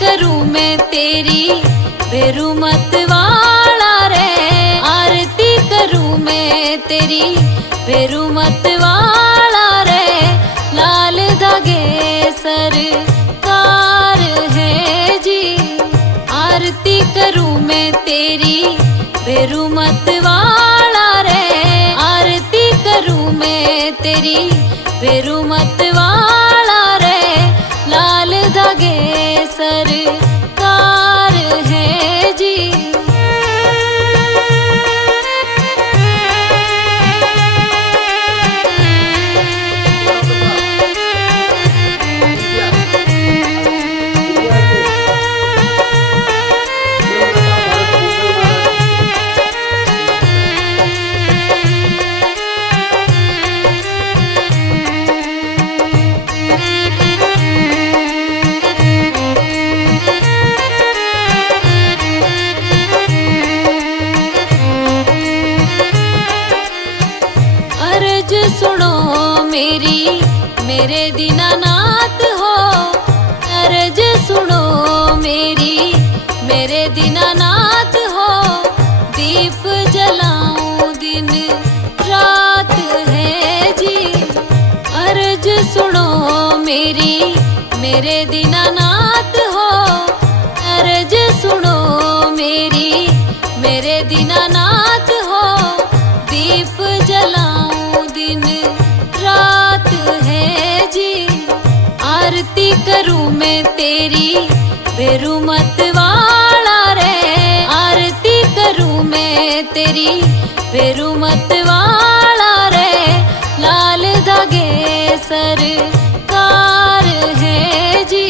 करूं मैं तेरी भेरू मत वाला रे, आरती करूं मैं तेरी भेरू मत वाला रे। लाल धागे सरकार है जी, आरती करूं मैं तेरी भेरू मत वाला रे, आरती करूं मैं तेरी भेरू मत वाला रे। लाल धागे सरकार है जी। अर्ज सुनो मेरी मेरे दीनानाथ हो, अर्ज सुनो मेरी मेरे दीनानाथ हो। दीप जलाऊं दिन रात है जी, अर्ज सुनो मेरी मेरे दीनानाथ हो, अर्ज सुनो मेरी मेरे दीनानाथ हो। दीप जलाऊं दिन रात है जी, आरती करूं मैं तेरी भेरू मत वाला रे, आरती करूं मैं तेरी भेरू मत वाला रे। लाल धागे सरकार है जी।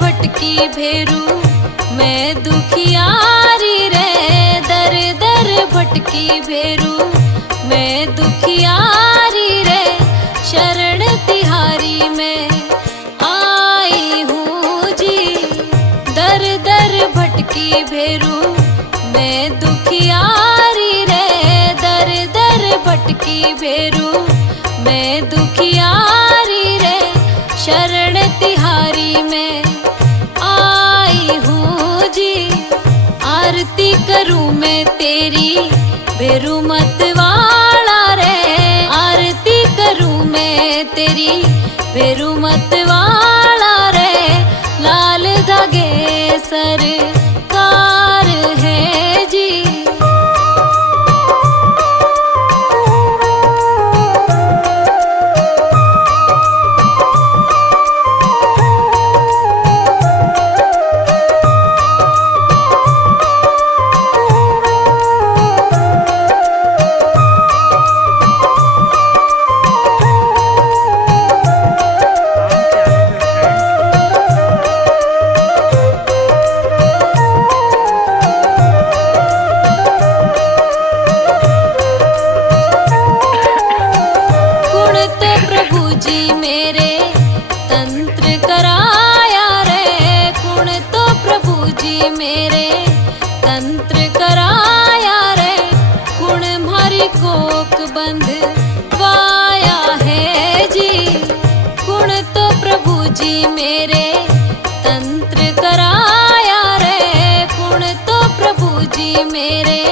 भटकी भेरू मैं दुखियारी रे, दर दर भटकी भेरू मैं दुखियारी रे। शरण तिहारी में आई हूँ जी, दर दर भटकी भेरू मैं दुखियारी रे, दर दर भटकी भेरू मैं दुखियारी रे। शरण तिहारी में आई हूँ जी, आरती करूं मैं तेरी भेरू मत वाला रे, आरती करूं मैं तेरी भेरू मत वाला रे। लाल धागे सरकार है जी। जी मेरे तंत्र कराया रे, गुण तो प्रभु जी मेरे तंत्र कराया रे। गुण मारी कोक बंध वाया है जी, गुण तो प्रभु जी मेरे तंत्र कराया रे। गुण तो प्रभु जी मेरे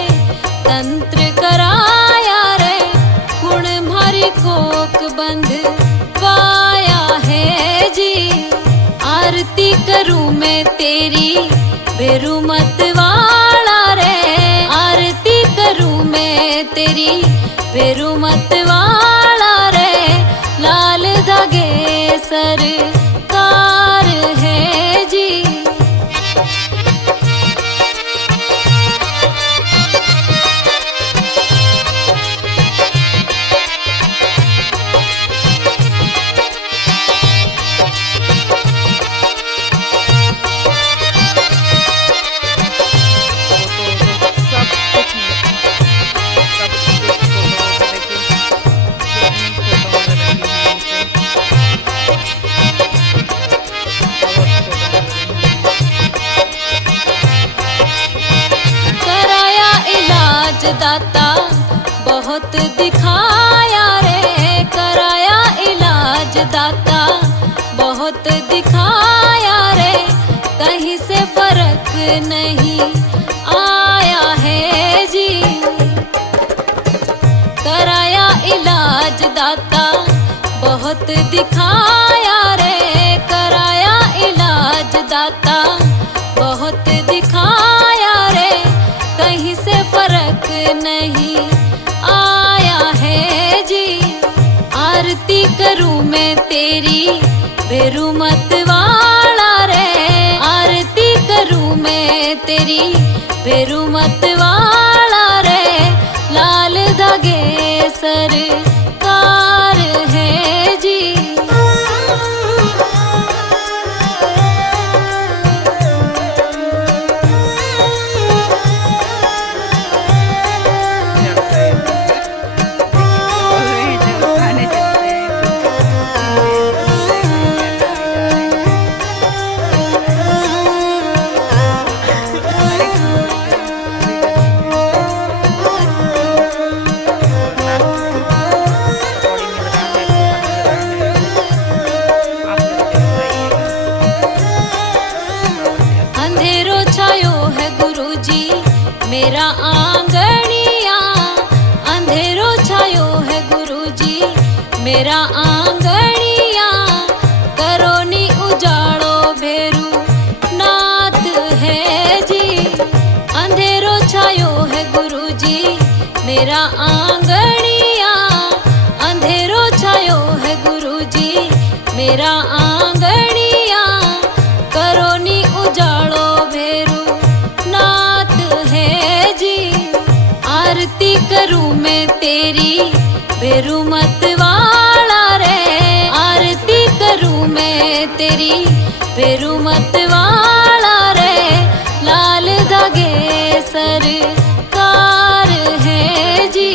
तंत्र कराया रे। गुण मारी कोक बंध वाया है जी, आरती करूं मैं तेरी भेरू मत वाला रे, आरती करूं मैं तेरी भेरू मत वाला रे। लाल धागे सरकार है जी। इलाज दाता बहुत दिखाया रे, कराया इलाज दाता बहुत दिखाया रे, कहीं से फर्क नहीं आया है जी। कराया इलाज दाता बहुत दिखाया रे, कराया इलाज दाता बहुत दिखाया रे, कहीं से फर्क नहीं आया है जी। आरती करूं मैं तेरी भेरू मत वाला रे, आरती करूं मैं तेरी भेरू मत वाला रे, लाल धागे सरकार है जी। मेरा आंगनिया अंधेरो छायो है गुरुजी, मेरा आंगनिया करो नी उजाड़ो भेरू नाथ है जी। अंधेरो छायो है गुरुजी, मेरा आंगनिया अंधेरो छायो है गुरुजी, मेरा आंगनिया करो नी उजाड़ो भेरू नाथ है जी। आरती करूं मैं तेरी भेरू मत वाला रे, आरती करूं मैं तेरी भेरू मत वाला रे, लाल धागे सरकार है जी।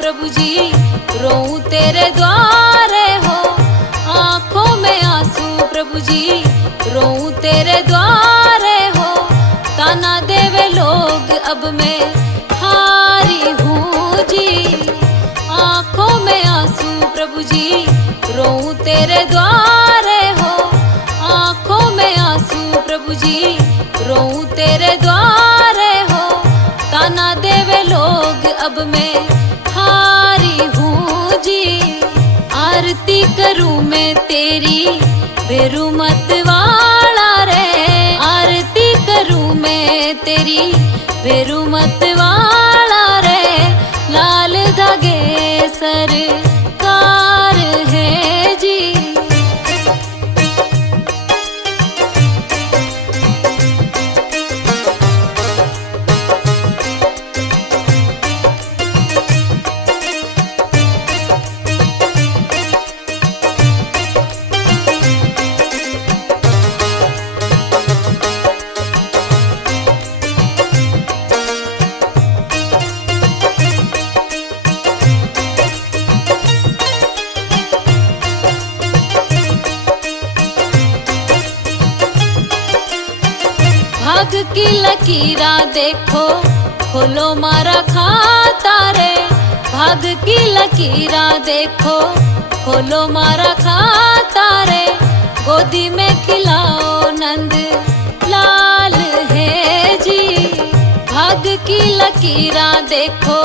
प्रभु जी रोऊं तेरे द्वारे हो, आंखों में आंसू प्रभु जी रोऊं तेरे द्वारे हो, ताना देवे लोग अब मैं हारी हूँ जी। आंखों में आंसू प्रभु जी रोऊं तेरे द्वारे हो, आंखों में आंसू प्रभु जी रोऊं तेरे द्वारे हो, ताना देवे लोग अब मैं हारी हूँ जी। आरती करूं मैं तेरी भेरू मत वाला रे, आरती करूं मैं तेरी भेरू मत वाला रे, लाल धागे सरकार है जी। भाग की लकीरा देखो खोलो मारा खाता रे, भाग की लकीरा देखो खोलो मारा खाता रे, गोदी में खिलाओ नंद लाल है जी। भाग की लकीरा देखो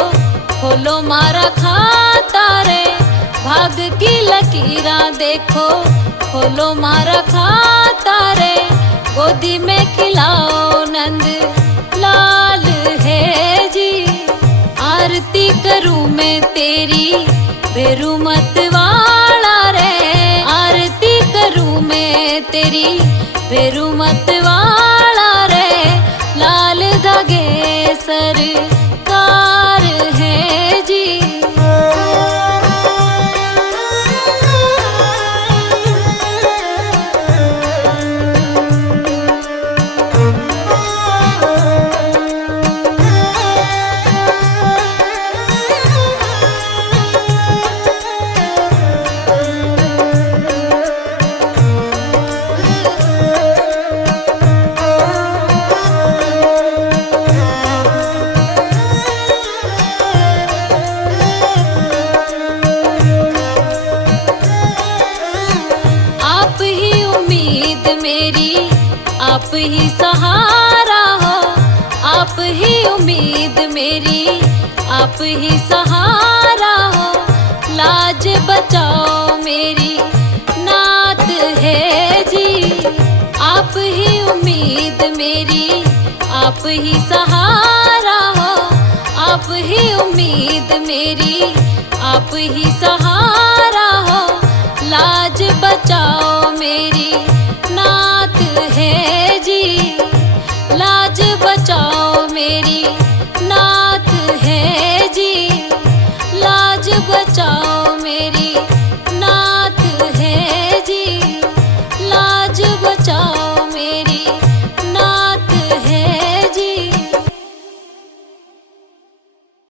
खोलो मारा खाता रे, भाग की लकीरा देखो खोलो मारा खाता रे, गोदी में खिलाओ नंद लाल है जी। आरती करूं मैं तेरी भेरू मत वाला रे, आरती करूं मैं तेरी फेरू मत वाला रे, लाल धागे सरकार है जी। आप ही सहारा हो, आप ही उम्मीद मेरी, आप ही सहारा हो, लाज बचाओ मेरी नात है जी। आप ही उम्मीद मेरी, आप ही सहारा हो, आप ही उम्मीद मेरी, आप ही सहारा